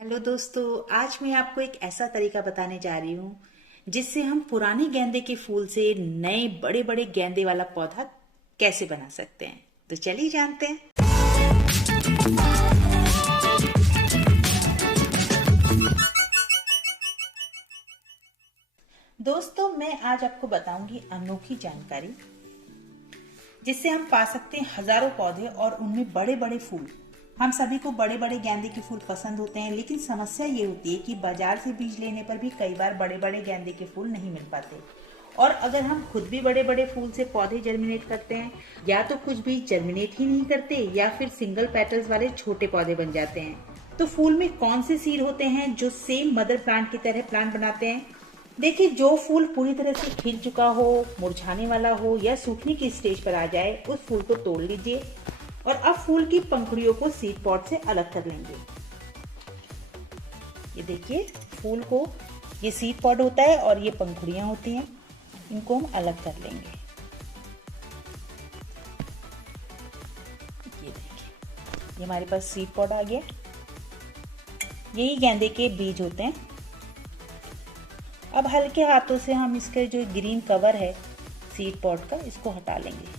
Hello दोस्तों, आज मैं आपको एक ऐसा तरीका बताने जा रही हूँ जिससे हम पुराने गेंदे के फूल से नए बड़े बड़े गेंदे वाला पौधा कैसे बना सकते हैं। तो चलिए जानते हैं। दोस्तों, मैं आज आपको बताऊंगी अनोखी जानकारी जिससे हम पा सकते हैं हजारों पौधे और उनमें बड़े बड़े फूल। हम सभी को बड़े बड़े गेंदे के फूल पसंद होते हैं, लेकिन समस्या ये होती है कि बाजार से बीज लेने पर भी कई बार बड़े बड़े गेंदे के फूल नहीं मिल पाते। और अगर हम खुद भी बड़े बड़े फूल से पौधे जर्मिनेट करते हैं, या तो कुछ बीज जर्मिनेट ही नहीं करते या फिर सिंगल पेटल्स वाले छोटे पौधे बन जाते हैं। तो फूल में कौन से सीड होते हैं जो सेम मदर प्लांट की तरह प्लांट बनाते हैं? देखिए, जो फूल पूरी तरह से खिल चुका हो, मुरझाने वाला हो या सूखने की स्टेज पर आ जाए, उस फूल को तोड़ लीजिए और अब फूल की पंखुड़ियों को सीड पॉड से अलग कर लेंगे। ये देखिए, फूल को ये सीड पॉड होता है और ये पंखुड़ियां होती हैं, इनको हम अलग कर लेंगे। ये देखिए, ये हमारे पास सीड पॉड आ गया। यही गेंदे के बीज होते हैं। अब हल्के हाथों से हम इसके जो ग्रीन कवर है सीड पॉड का, इसको हटा लेंगे।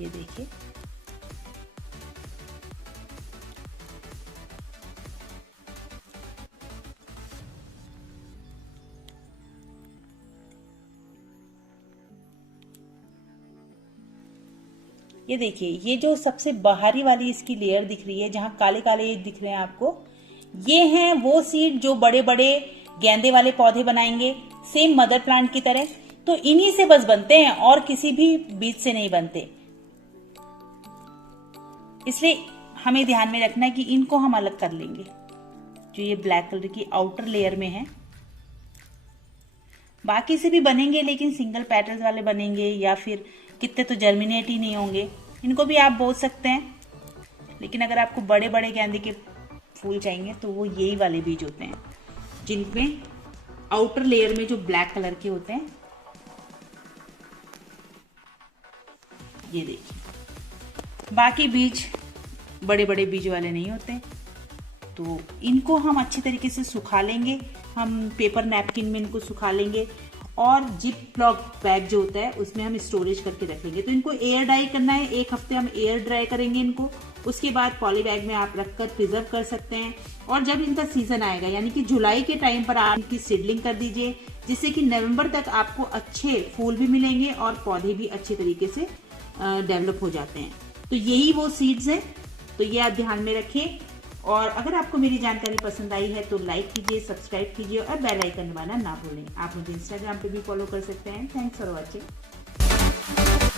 ये देखिए, ये देखिए, ये जो सबसे बाहरी वाली इसकी लेयर दिख रही है, जहां काले काले दिख रहे हैं आपको, ये हैं वो सीड जो बड़े बड़े गेंदे वाले पौधे बनाएंगे सेम मदर प्लांट की तरह। तो इन्हीं से बस बनते हैं और किसी भी बीज से नहीं बनते। इसलिए हमें ध्यान में रखना है कि इनको हम अलग कर लेंगे। जो ये ब्लैक कलर की आउटर लेयर में है, बाकी से भी बनेंगे लेकिन सिंगल पेटल्स वाले बनेंगे या फिर कितने तो जर्मिनेट ही नहीं होंगे। इनको भी आप बो सकते हैं, लेकिन अगर आपको बड़े बड़े गेंदे के फूल चाहिए तो वो यही वाले बीज होते हैं जिनमें आउटर लेयर में जो ब्लैक कलर के होते हैं। ये देखिए, बाकी बीज बड़े बड़े बीज वाले नहीं होते। तो इनको हम अच्छी तरीके से सुखा लेंगे। हम पेपर नैपकिन में इनको सुखा लेंगे और जिप लॉक बैग जो होता है उसमें हम स्टोरेज करके रख लेंगे। तो इनको एयर ड्राई करना है, 1 हफ्ते हम एयर ड्राई करेंगे इनको। उसके बाद पॉली बैग में आप रखकर प्रिजर्व कर सकते हैं। और जब इनका सीजन आएगा, यानी कि जुलाई के टाइम पर आप इनकी सीडलिंग कर दीजिए, जिससे कि नवंबर तक आपको अच्छे फूल भी मिलेंगे और पौधे भी अच्छे तरीके से डेवलप हो जाते हैं। तो यही वो सीड्स हैं, तो ये आप ध्यान में रखिए। और अगर आपको मेरी जानकारी पसंद आई है तो लाइक कीजिए, सब्सक्राइब कीजिए और बेल आइकन दबाना ना भूलें। आप मुझे इंस्टाग्राम पे भी फॉलो कर सकते हैं। Thanks for watching.